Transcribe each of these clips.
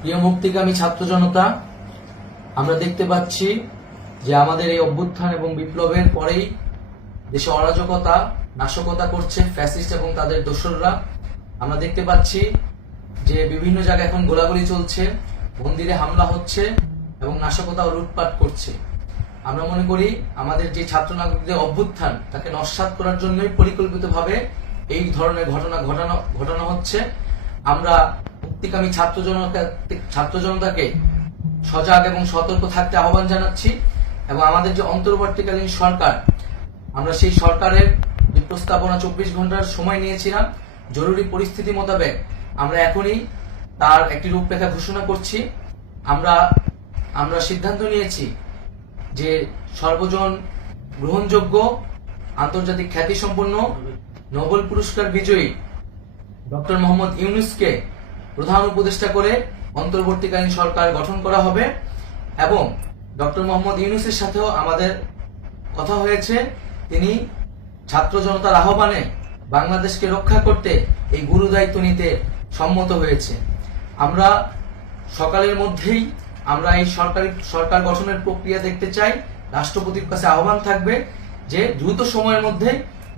প্রিয় মুক্তিকামী ছাত্র জনতা, আমরা দেখতে পাচ্ছি যে আমাদের এই অভ্যুত্থান এবং বিপ্লবের পরেই দেশে অরাজকতা নাশকতা করছে ফ্যাসিস্ট এবং তাদের দোসররা। আমরা দেখতে পাচ্ছি যে বিভিন্ন জায়গায় এখন গোলাগুলি চলছে, মন্দিরে হামলা হচ্ছে এবং নাশকতা ও লুটপাট করছে। আমরা মনে করি আমাদের যে ছাত্র নাগরিকদের অভ্যুত্থান তাকে নস্যাৎ করার জন্যই পরিকল্পিতভাবে এই ধরনের ঘটনা ঘটানো হচ্ছে। আমরা মুক্তিকামী ছাত্র জনতাকে সজাগ এবং সতর্ক থাকতে আহ্বান জানাচ্ছি এবং আমাদের যে অন্তর্বর্তীকালীন সরকার, আমরা সেই সরকারের যে প্রস্তাবনা 24 ঘন্টার সময় নিয়েছিলাম, জরুরি পরিস্থিতি মোতাবেক আমরা এখনই তার একটি রূপরেখা ঘোষণা করছি। আমরা সিদ্ধান্ত নিয়েছি যে সর্বজন গ্রহণযোগ্য আন্তর্জাতিক খ্যাতিসম্পন্ন নোবেল পুরস্কার বিজয়ী ডক্টর মোহাম্মদ ইউনূসকে প্রধান উপদেষ্টা করে অন্তর্বর্তীকালীন সরকার গঠন করা হবে এবং ডক্টর মোহাম্মদ ইউনূসের সাথেও আমাদের কথা হয়েছে। তিনি ছাত্র জনতার আহ্বানে বাংলাদেশকে রক্ষা করতে এই গুরু দায়িত্ব নিতে সম্মত হয়েছে। আমরা সকালের মধ্যেই আমরা এই সরকার গঠনের প্রক্রিয়া দেখতে চাই। রাষ্ট্রপতির কাছে আহ্বান থাকবে যে দ্রুত সময়ের মধ্যে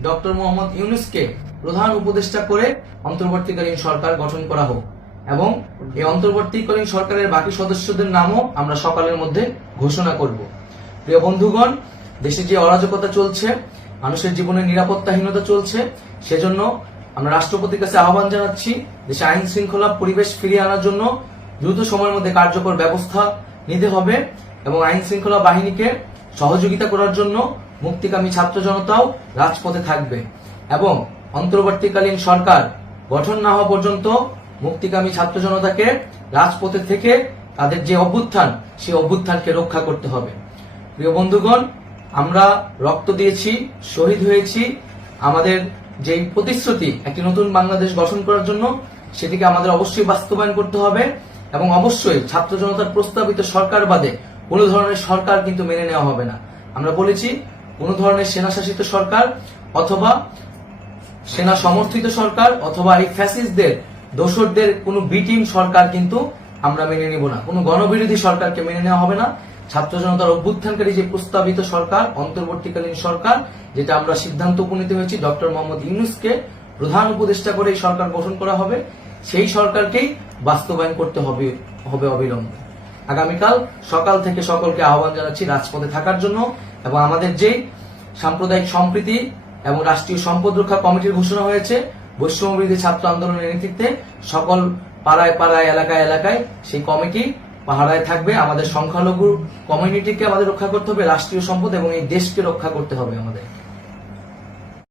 ডক্টর মোহাম্মদ ইউনূসকে প্রধান উপদেষ্টা করে অন্তর্বর্তীকালীন সরকার গঠন করা হোক এবং এই অন্তর্বর্তীকালীন সরকারের বাকি সদস্যদের নামও আমরা সকালের মধ্যে ঘোষণা করব। প্রিয় বন্ধুগণ, দেশে যে অরাজকতা চলছে, মানুষের জীবনে নিরাপত্তাহীনতা চলছে, সেজন্য আমরা রাষ্ট্রপতির কাছে আহ্বান জানাচ্ছি দেশে আইন শৃঙ্খলা পরিবেশ ফিরিয়ে আনার জন্য দ্রুত সময়ের মধ্যে কার্যকর ব্যবস্থা নিতে হবে এবং আইন শৃঙ্খলা বাহিনীকে সহযোগিতা করার জন্য মুক্তিকামী ছাত্র জনতাও রাজপথে থাকবে এবং অন্তর্বর্তীকালীন সরকার গঠন না হওয়া পর্যন্ত মুক্তিকামী ছাত্র জনতাকে রাজপথে থেকে তাদের যে অভ্যুত্থান, সেই অভ্যুত্থানকে রক্ষা করতে হবে। প্রিয় বন্ধুগণ, আমরা রক্ত দিয়েছি, শহীদ হয়েছি। আমাদের যে প্রতিশ্রুতি একটি নতুন বাংলাদেশ গঠন করার জন্য, সেটিকে আমাদের অবশ্যই বাস্তবায়ন করতে হবে এবং অবশ্যই ছাত্র জনতার প্রস্তাবিত সরকার বাদে কোনো ধরনের সরকার কিন্তু মেনে নেওয়া হবে না। আমরা বলেছি কোনো ধরনের সেনা শাসিত সরকার অথবা সেনা সমর্থিত সরকার অথবা এই ফ্যাসিস্টদের দোসরদের কোনো বি টিম সরকার কিন্তু আমরা মেনে নেব না। কোনো গণবিরোধী সরকারকে মেনে নেওয়া হবে না। ছাত্র জনতার অভ্যুত্থানকারী যে প্রস্তাবিত সরকার, অন্তর্বর্তীকালীন সরকার, যেটা আমরা সিদ্ধান্ত উপনীত হয়েছি ডক্টর মোহাম্মদ ইউনূসকে প্রধান উপদেষ্টা করে এই সরকার গঠন করা হবে, সেই সরকারকেই বাস্তবায়ন করতে হবে অবিলম্বে। আগামীকাল সকাল থেকে সকলকে আহ্বান জানাচ্ছি রাজপথে থাকার জন্য এবং আমাদের যে সাম্প্রদায়িক সম্প্রীতি এবং রাষ্ট্রীয় সম্পদ রক্ষা কমিটির ঘোষণা হয়েছে বৈষম্যবিরোধী ছাত্র আন্দোলনের নেতৃত্বে, সকল পাড়ায় পাড়ায় এলাকায় এলাকায় সেই কমিটি পাহারায় থাকবে। আমাদের সংখ্যালঘু কমিউনিটিকে আমাদের রক্ষা করতে হবে, রাষ্ট্রীয় সম্পদ এবং এই দেশকে রক্ষা করতে হবে আমাদের।